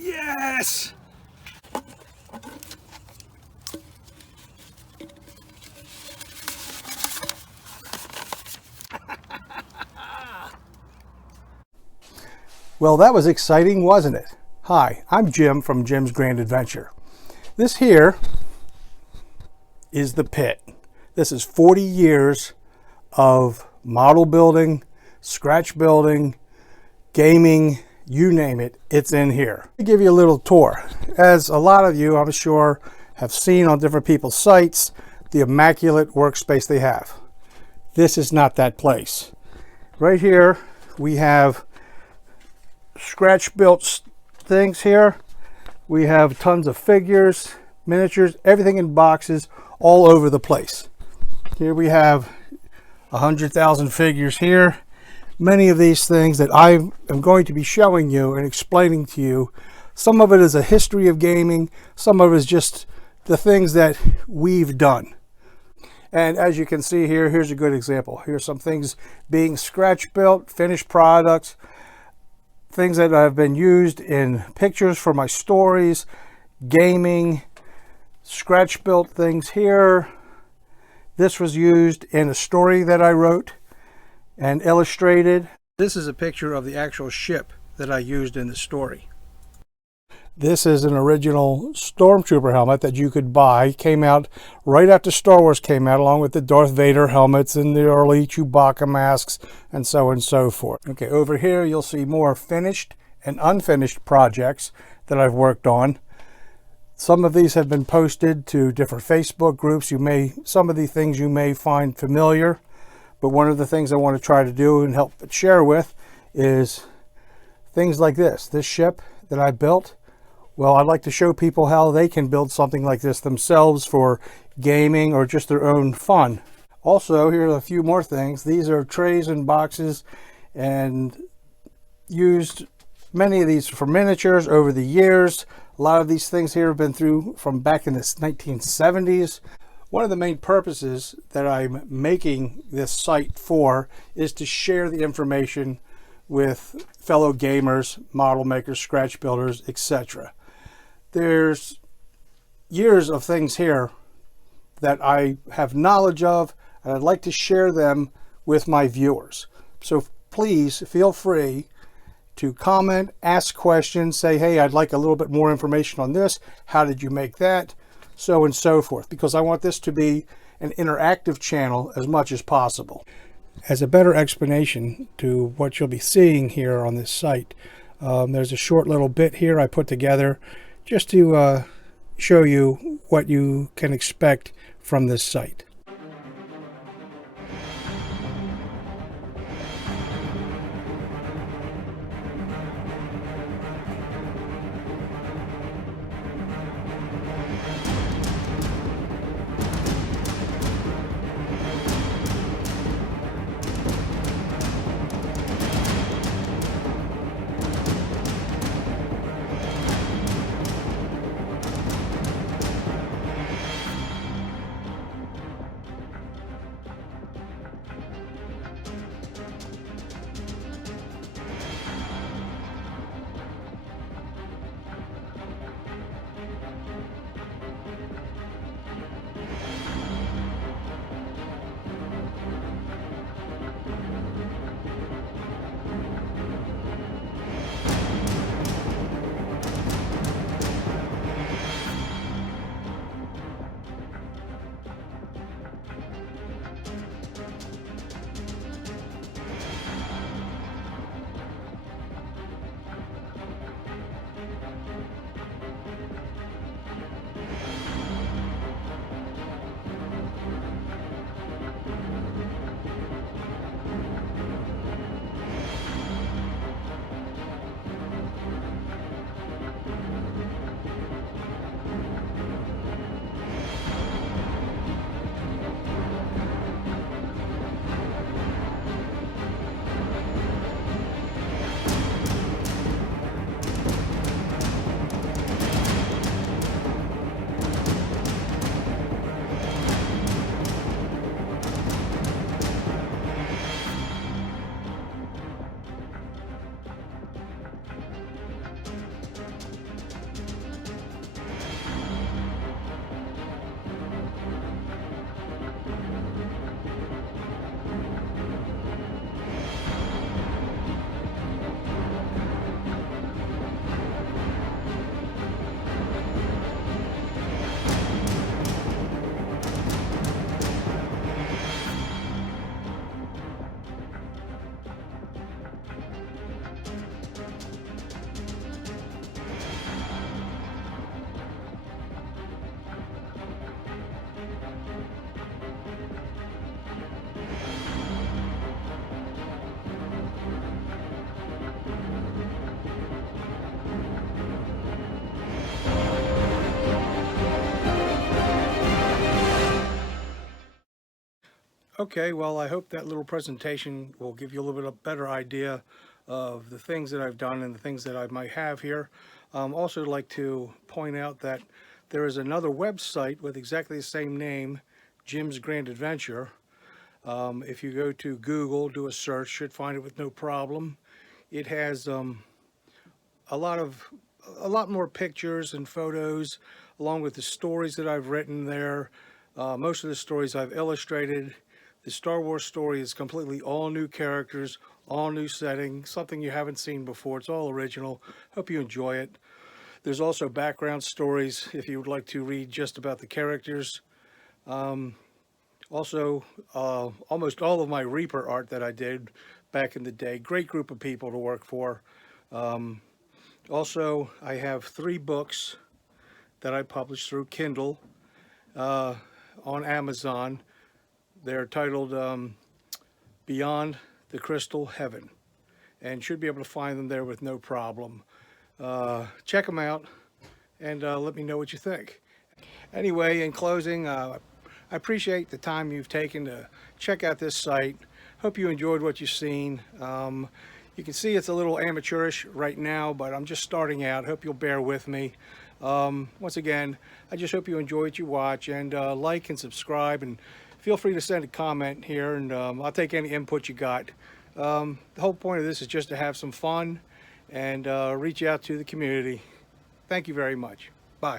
Yes! Well, that was exciting, wasn't it? Hi, I'm Jim from Jim's Grand Adventure. This here is the pit. This is 40 years of model building, scratch building, gaming, you name it, it's in here. I'll give you a little tour. As a lot of you, I'm sure, have seen on different people's sites, the immaculate workspace they have. This is not that place. Right here, we have scratch built things here. We have tons of figures, miniatures, everything in boxes all over the place. Here we have 100,000 figures here. Many of these things that I am going to be showing you and explaining to you. Some of it is a history of gaming. Some of it is just the things that we've done. And as you can see here, here's a good example. Here's some things being scratch built, finished products, things that have been used in pictures for my stories, gaming, scratch built things here. This was used in a story that I wrote and illustrated. This is a picture of the actual ship that I used in the story. This is an original Stormtrooper helmet that you could buy. Came out right after Star Wars came out, along with the Darth Vader helmets and the early Chewbacca masks and so on and so forth. Okay, over here you'll see more finished and unfinished projects that I've worked on. Some of these have been posted to different Facebook groups. Some of the things you may find familiar, but one of the things I want to try to do and help share with is things like this ship that I built. Well, I'd like to show people how they can build something like this themselves for gaming or just their own fun. Also, here are a few more things. These are trays and boxes, and used many of these for miniatures over the years. A lot of these things here have been through from back in the 1970s. One of the main purposes that I'm making this site for is to share the information with fellow gamers, model makers, scratch builders, etc. There's years of things here that I have knowledge of, and I'd like to share them with my viewers. So please feel free to comment, ask questions, say, hey, I'd like a little bit more information on this. How did you make that? So and so forth, because I want this to be an interactive channel as much as possible. As a better explanation to what you'll be seeing here on this site, there's a short little bit here I put together just to show you what you can expect from this site. Okay, well, I hope that little presentation will give you a little bit of better idea of the things that I've done and the things that I might have here. Also like to point out that there is another website with exactly the same name, Jim's Grand Adventure. If you go to Google, do a search, should find it with no problem. It has a lot more pictures and photos, along with the stories that I've written there. Most of the stories I've illustrated. The Star Wars story is completely all new characters, all new setting, something you haven't seen before. It's all original. Hope you enjoy it. There's also background stories if you would like to read just about the characters. Also, almost all of my Reaper art that I did back in the day. Great group of people to work for. Also, I have 3 books that I published through Kindle on Amazon. They're titled Beyond the Crystal Heaven, and should be able to find them there with no problem. Check them out and let me know what you think. Anyway, in closing, I appreciate the time you've taken to check out this site. Hope you enjoyed what you've seen. You can see it's a little amateurish right now, but I'm just starting out. Hope you'll bear with me. Once again, I just hope you enjoy what you watch, and like and subscribe, and feel free to send a comment here, and I'll take any input you got. The whole point of this is just to have some fun and reach out to the community. Thank you very much. Bye.